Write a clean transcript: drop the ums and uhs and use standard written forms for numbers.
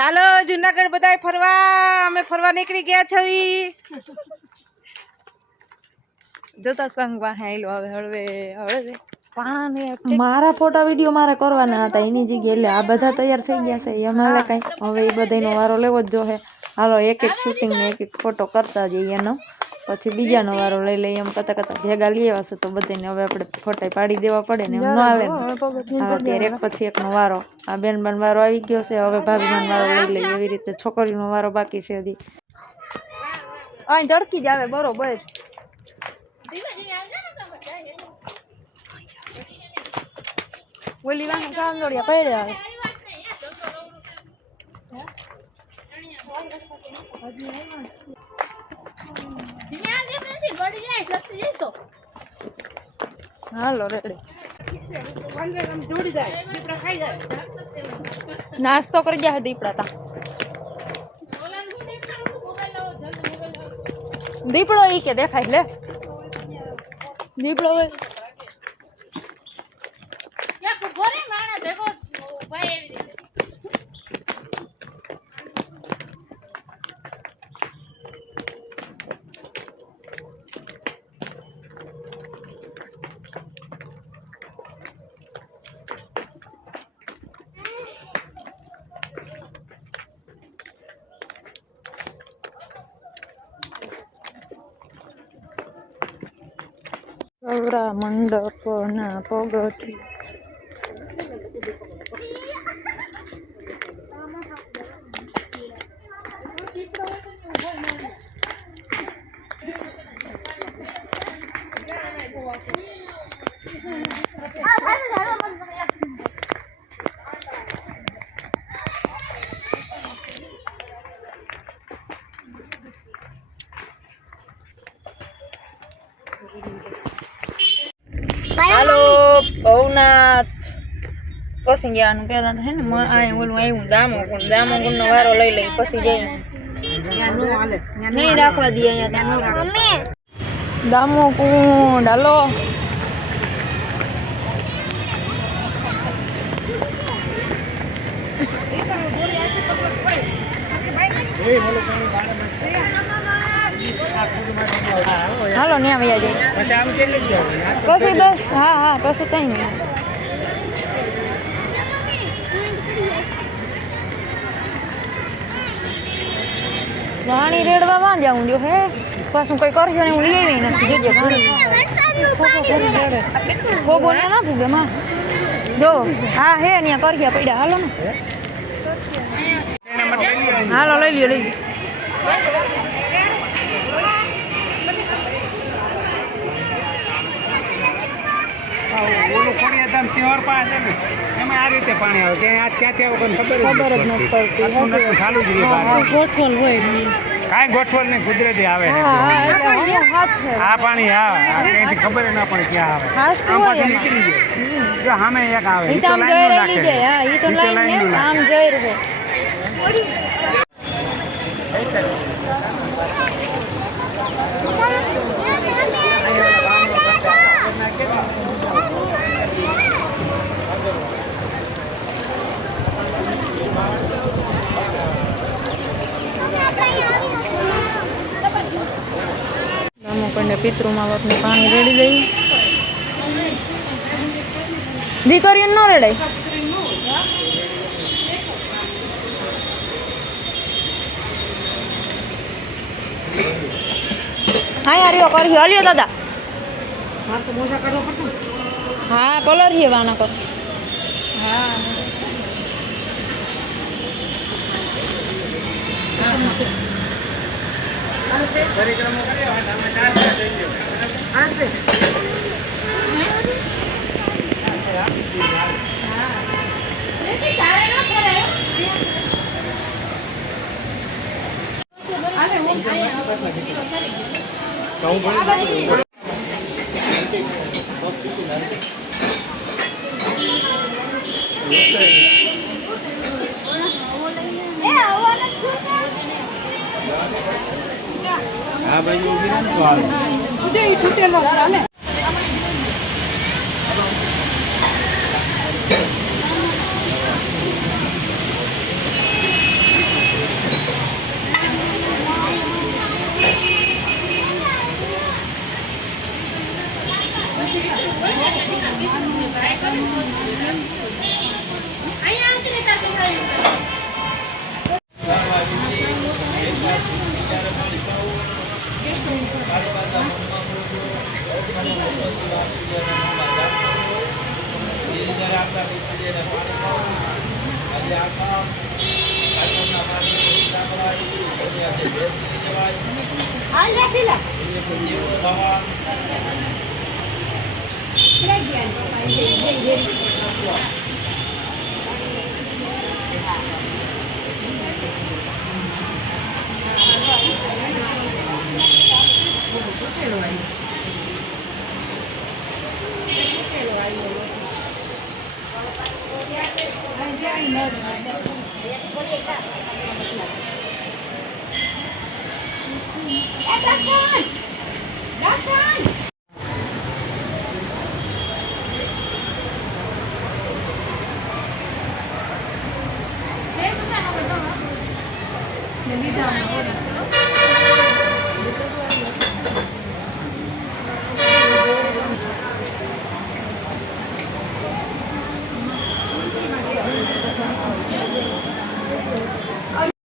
હાલો જુનાગઢ બધાય ફરવા, અમે ફરવા નીકળી ગયા છે. જોતા સંગવા હેલો હવે હળવે હળવે પાણી મારા ફોટા વિડીયો મારે કરવાના હતા એની જગ્યાએ, એટલે આ બધા તૈયાર થઈ ગયા છે એમ હાલે કઈ. હવે એ બધાનો વારો લેવો જ જોઈએ. હાલો એક એક શૂટિંગ ને એક એક ફોટો કરતા જઈએ એનો, પછી બીજાનો વારો લઈ લઈએ. એમ કરતા કરતા ભેગા લઈ આવ્યા છે તો બધાને હવે આપણે ફોટા પાડી દેવા પડે ને, એમ ન હાલે ને. અત્યારે એક પછી એકનો વારો, આ બેન વારો આવી ગયો છે, હવે ભાભીનો વારો લઈ લઈએ. એવી રીતે છોકરીનો વારો બાકી છે હજી. અહીં ઝડકી જ આવે બરોબર. ઓલી વાંગ કાંગોડિયા પડ્યા આવે. હાલો રેડી નાસ્તો કરી જાય દીપડા તા. દીપડો ઈ કે દેખાય લે દીપડો ગૌરા મંડપ ના પગથી. હાલો ભવનાથ પછી જવાનું. પેલા હે ને અહીંયા ઓલું આવ્યું દામોગુંડ નો વારો લઈ લઈ પછી જઈએ. નહીં રાખવા દઈએ અહીંયા દામોકુંડ. હાલો હાલો ને આવ્યા જાય પછી બસ. હા હા પછી કઈ નહીં. પાણી રેડવા વાં જાઉં જો હે પાછું કઈ કરશો ને હું લઈ આવી નથી. ખોબો ને ના ભૂગે માં જો. હા હે ત્યાં કરખ્યા પડ્યા. હાલો ને હાલો લઈ લ્યો લઈ લ્યો. આ રીતે પાણી આવે ક્યાં ક્યાં ખબર જ નથી પડતી. ચાલુ જ ગોઠવલ હોય કાંઈ ગોઠવલ નહીં, કુદરતી આવે આ પાણી. હા ક્યાંથી ખબર ના પડે ક્યાં આવે. આમ પાછું નીકળી જાય જો સામે એક આવે ઈ તો લાઈન નાખે. હા ઈ તો લાઈન આમ જઈ રહે. દામોકુંડે પિતૃમાં બાપને પાણી રેડી દઈ. દીકરીઓ ન રેડાય. હા યાર યો કર્યો હાલ્યો દાદા. હા પલર છે વાના કર. હા હા ભાઈ ઉભી રહે તો હાલ જે છૂટેલો ચાલે. લીધા